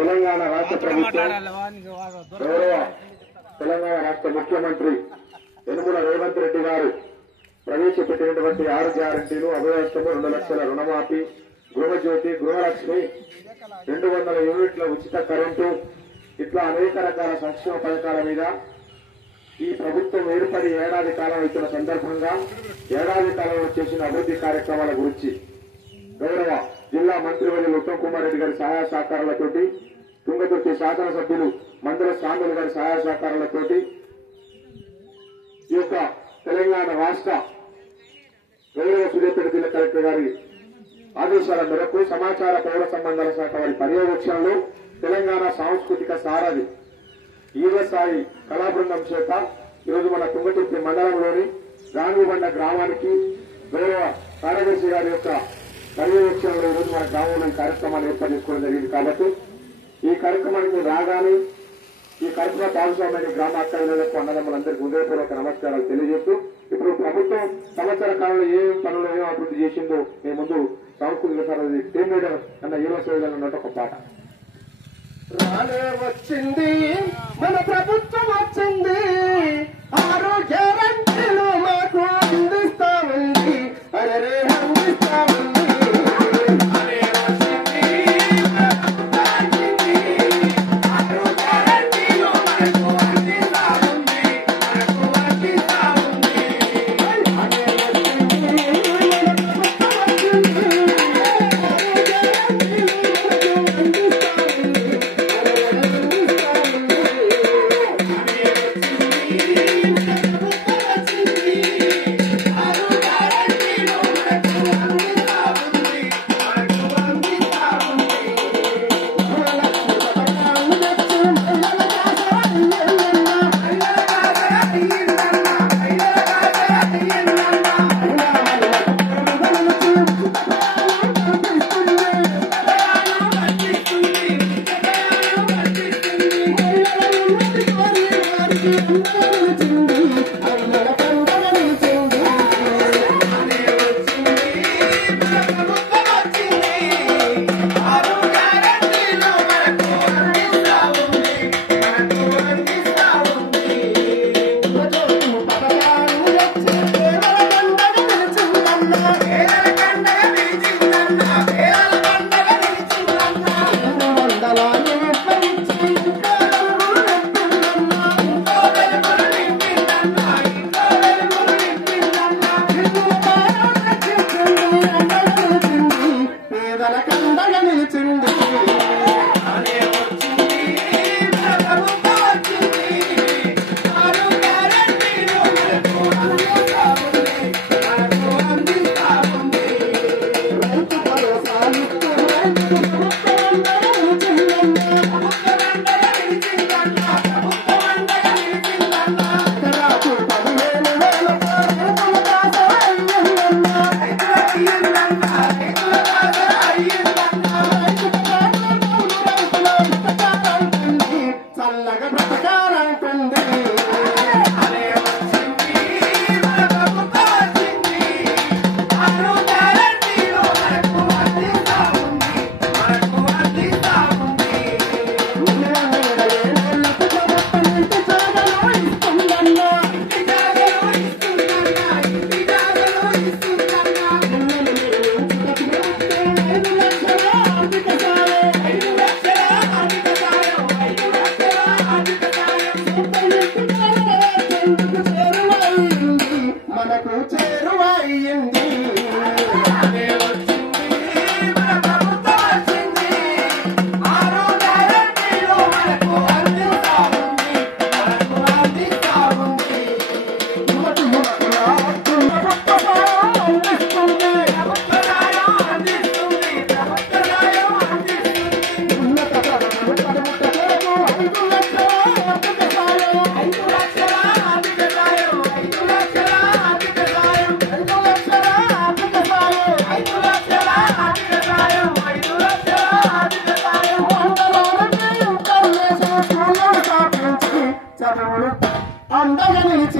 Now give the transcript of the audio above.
తెలంగాణ రాష్ట్ర ప్రభుత్వం గౌరవ తెలంగాణ రాష్ట్ర ముఖ్యమంత్రి యనుమల రేవంత్ రెడ్డి గారు ప్రవేశపెట్టినటువంటి 6 గ్యారంటీలు అభయహస్తము 2 లక్షల రుణమాఫీ గృహజ్యోతి గృహలక్ష్మి 200 యూనిట్ల ఉచిత కరెంటు ఇట్లా అనేక రకాల సంక్షేమ పథకాల మీద ఈ ప్రభుత్వం ఏర్పడి ఏడాది కాలం అవుతున్న సందర్భంగా ఏడాది కాలంలో చేసిన అభివృద్ధి కార్యక్రమాల గురించి గౌరవ జిల్లా మంత్రివర్యులు ఉత్తమ్ కుమార్ రెడ్డి గారి సహాయ సహకారాలతోటి తుంగతుర్తి శాసనసభ్యులు మందల స్వాములు గారి సహాయ సహకారాలతోటి ఈ యొక్క తెలంగాణ రాష్ట్ర గౌరవ సూర్యాపేట జిల్లా కలెక్టర్ గారి ఆదేశాల మేరకు సమాచార పౌర సంబంధాల శాఖ వారి పర్యవేక్షణలో తెలంగాణ సాంస్కృతిక సారథి ఈవసాయి కళాబృందం చేత ఈరోజు మన తుంగతుర్తి మండలంలోని గాంధీబండ గ్రామానికి గౌరవ కార్యదర్శి గారి యొక్క పర్యవేక్షణలో ఈరోజు మన గ్రామంలో ఈ కార్యక్రమాన్ని ఏర్పాటు చేసుకోవడం జరిగింది. కాబట్టి ఈ కార్యక్రమానికి రాగానే ఈ కార్యక్రమ భాగస్వామ్యాన్ని గ్రామ అక్కలకు అన్నదమ్ములందరికీ హృదయపూర్వక నమస్కారాలు తెలియజేస్తూ ఇప్పుడు ప్రభుత్వం సంవత్సర కాలంలో ఏం పనులు ఏం అభివృద్ధి చేసిందో మేము ముందు సాంస్కృతిక సారథి టీమ్ లీడర్ అన్న ఈవసాయి అన్నట్టు ఒక పాట. రానే వచ్చింది మన ప్రభుత్వం వచ్చింది 6 గ్యారంటీలు మాకు అందిస్తా ఉంది అరే అందిస్తా ఉంది అందగ నిలిచి